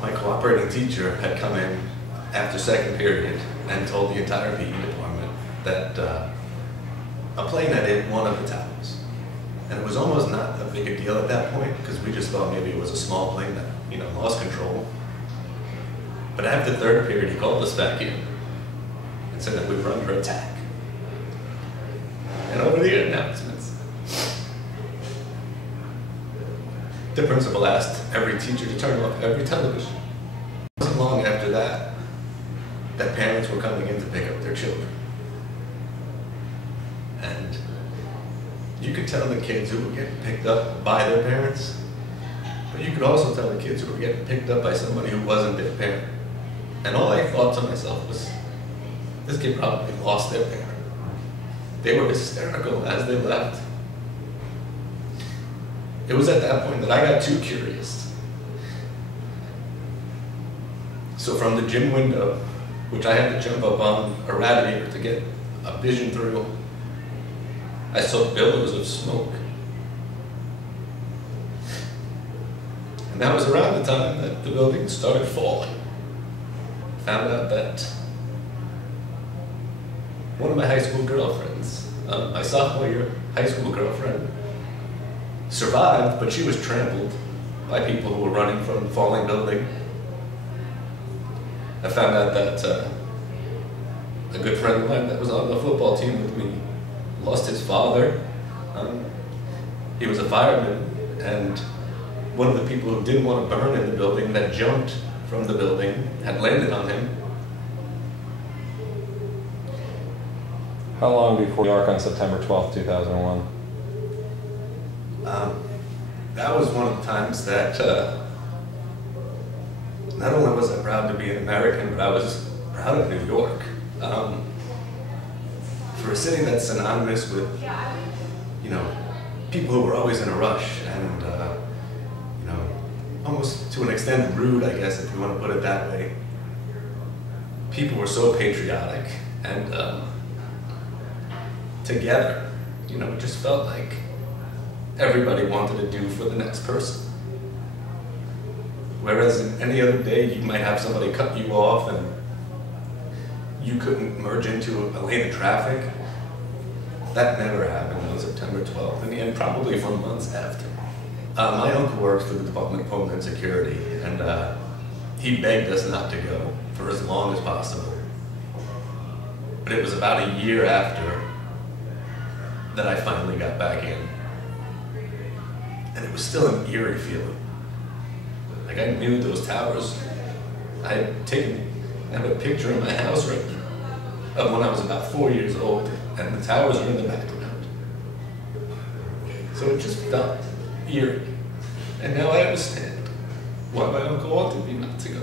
My cooperating teacher had come in after second period and told the entire PE department that a plane had hit one of the towers. And it was almost not a big a deal at that point because we just thought maybe it was a small plane that, lost control. But after third period, he called us back in and said that we were under attack. And over the announcements, the principal asked every teacher to turn off every television. It wasn't long after that parents were coming in to pick up their children. And you could tell the kids who were getting picked up by their parents, but you could also tell the kids who were getting picked up by somebody who wasn't their parent. And all I thought to myself was, this kid probably lost their parent. They were hysterical as they left. It was at that point that I got too curious. So from the gym window, which I had to jump up on a radiator to get a vision through, I saw billows of smoke. And that was around the time that the building started falling. I found out that one of my high school girlfriends, my sophomore year high school girlfriend, survived, but she was trampled by people who were running from the falling building. I found out that a good friend of mine that was on the football team with me lost his father. He was a fireman, and one of the people who didn't want to burn in the building that jumped from the building had landed on him. How long before New York on September 12th, 2001? That was one of the times that not only was I proud to be an American, but I was proud of New York. For a city that's synonymous with, people who were always in a rush and, almost to an extent rude, I guess, if you want to put it that way. People were so patriotic and together, it just felt like everybody wanted to do for the next person. Whereas in any other day, you might have somebody cut you off and you couldn't merge into a lane of traffic. That never happened on September 12th, and probably for months after. My uncle works for the Department of Homeland Security, and he begged us not to go for as long as possible. But it was about a year after that I finally got back in. And it was still an eerie feeling. Like I knew those towers. I have a picture in my house right now of when I was about 4 years old, and the towers are in the background. So it just felt eerie. And now I understand why my uncle wanted me not to go.